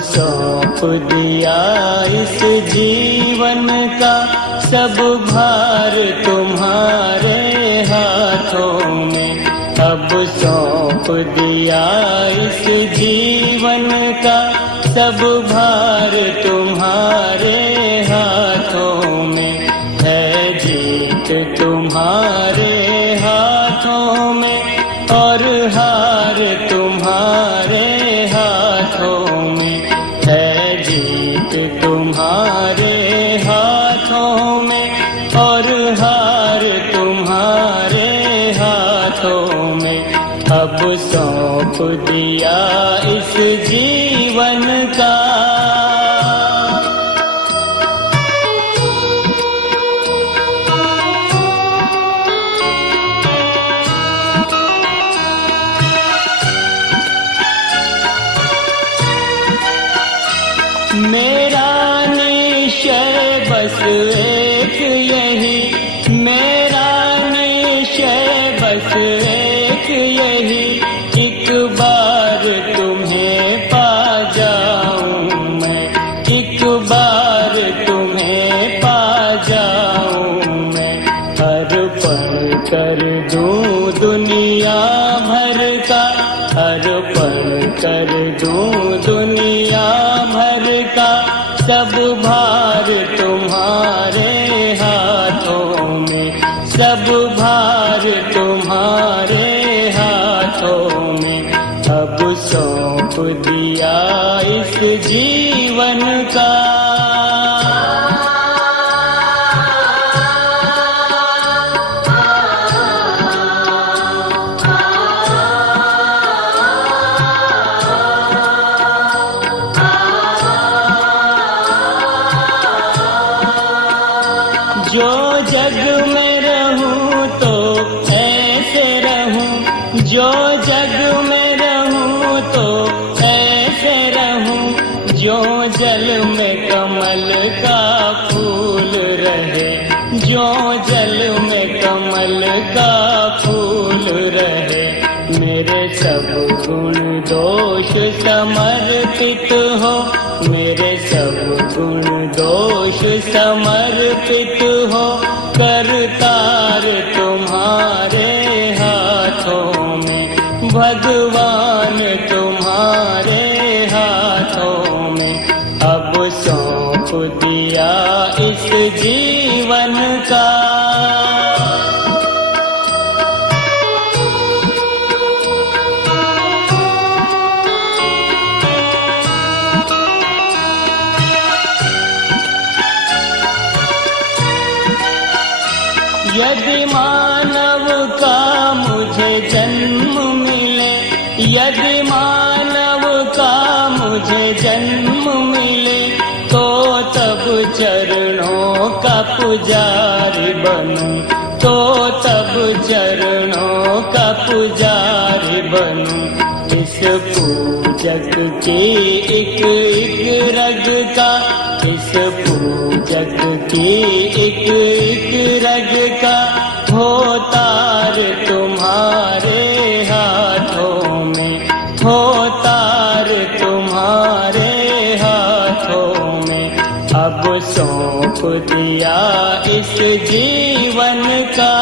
सौंप दिया इस जीवन का सब भार तुम्हारे हाथों में। अब सौंप दिया इस जीवन का सब भार तुम्हारे हाथों में। है जीत तुम्हारे हाथों में और हार तुम्हारे हाथों में। है जीत तुम्हारे हाथों में और हार तुम्हारे हाथों में। अब सौंप दिया इस जीवन का। मेरा निश्चय बस एक यही, मेरा निश्चय बस एक यही, एक बार तुम्हें पा जाऊं मैं, एक बार तुम्हें पा जाऊं मैं। अर्पण कर दूं दुनिया भर का, अर्पण कर दूं दुनिया भर का सब भार तुम्हारे हाथों में। सब भार तुम्हारे हाथों में। अब सौंप दिया इस जीवन का। जो जग में रहूं तो ऐसे रहूं, जो जग में रहूं तो ऐसे रहूं, जो जल में कमल का फूल रहे, जो जल में कमल का फूल रहे। मेरे सब गुण दोष समर्पित हो, मेरे सब गुण दोष समर्पित हो। करतार तुम्हारे हाथों में, भगवान तुम्हारे हाथों में। अब सौंप दिया इस जीवन का। यदि मानव का मुझे जन्म मिले, यदि मानव का मुझे जन्म मिले, तो तब चरणों का पुजारी बनूं, तो तब चरणों का पुजारी बनूं। इस पूजक की एक एक रग का, इस पूजक की एक एक रग का हो तार तुम्हारे हाथों में, हो तार तुम्हारे हाथों में। अब सौंप दिया इस जीवन का।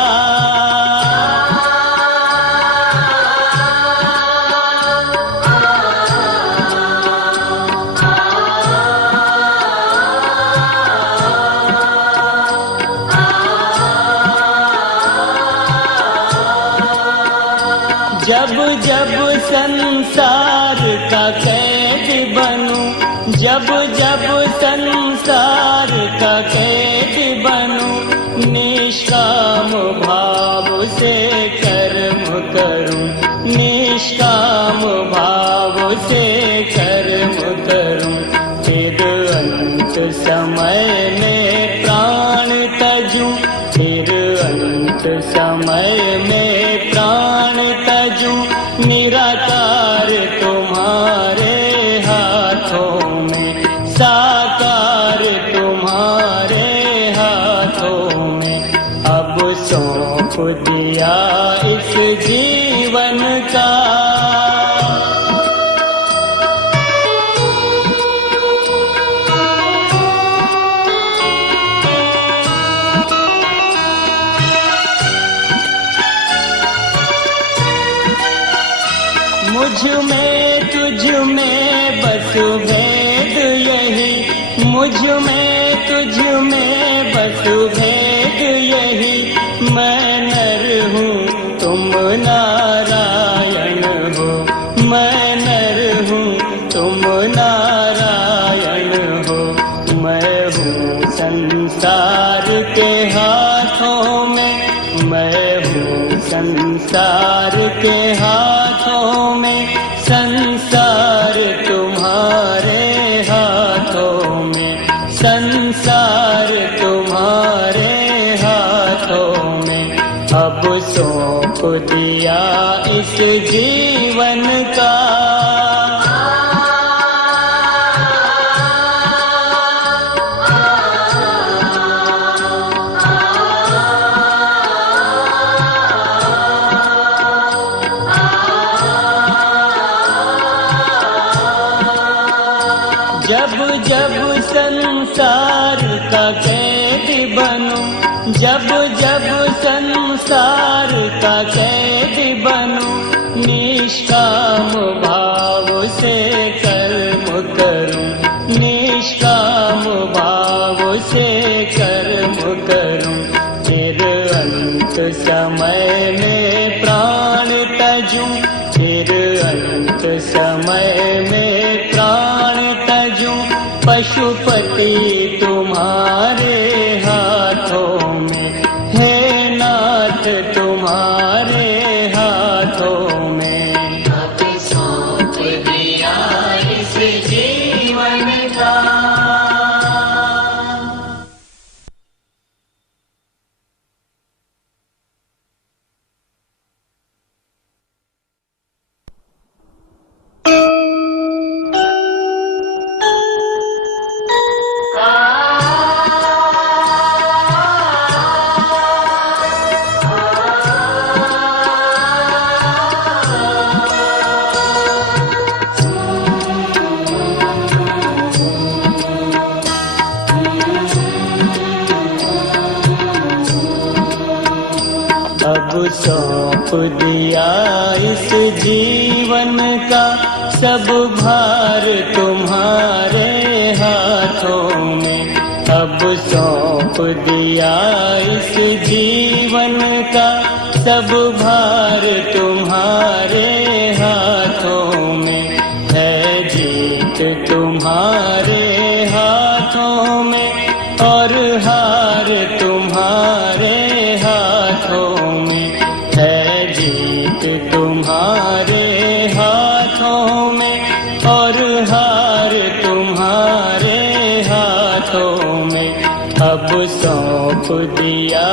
जब जब संसार का कैद बनूं, जब जब संसार का कैद बनूं, निष्काम भाव से कर्म करूं, निष्काम भाव से कर्म करूं। फिर अंत समय में प्राण तजूं, फिर अंत समय में प्राण तजूं। निराकार तुम्हारे हाथों में, साकार तुम्हारे हाथों में। अब सौंप दिया इस जीवन का। तुझ में बस भेद यही, मैं नर हूँ तुम नारायण हो, मैं नर हूँ तुम नारायण हो। मैं हूँ संसार के हाथों में, मैं हूँ संसार के हाथों में, संसार तुम्हारे हाथों में, संसार तुम्हारे हाथों में। अब सौंप दिया इस जीवन का, जब जब संसार का कैदी बनूं, जब जब संसार का कैदी बनूं, निष्काम भाव से कर्म करूं, निष्काम भाव से कर्म करूं। फिर अंत समय में प्राण तजूं, फिर अंत समय में प्राण तजूं। पशुपति तुम्हारे हाथों में, हे नाथ तुम्हारे हाथों में। अब सौंप दिया इस जीवन का। अब सौंप दिया इस जीवन का सब भार तुम्हारे हाथों में। अब सौंप दिया इस जीवन का सब भार तुम्हारे हाथों में। है जीत तुम्हारे हाथों में और हार तुम्हारे हाथों में। है जीत तुम्हारे हाथों में और हार तुम्हारे हाथों में। अब सौंप दिया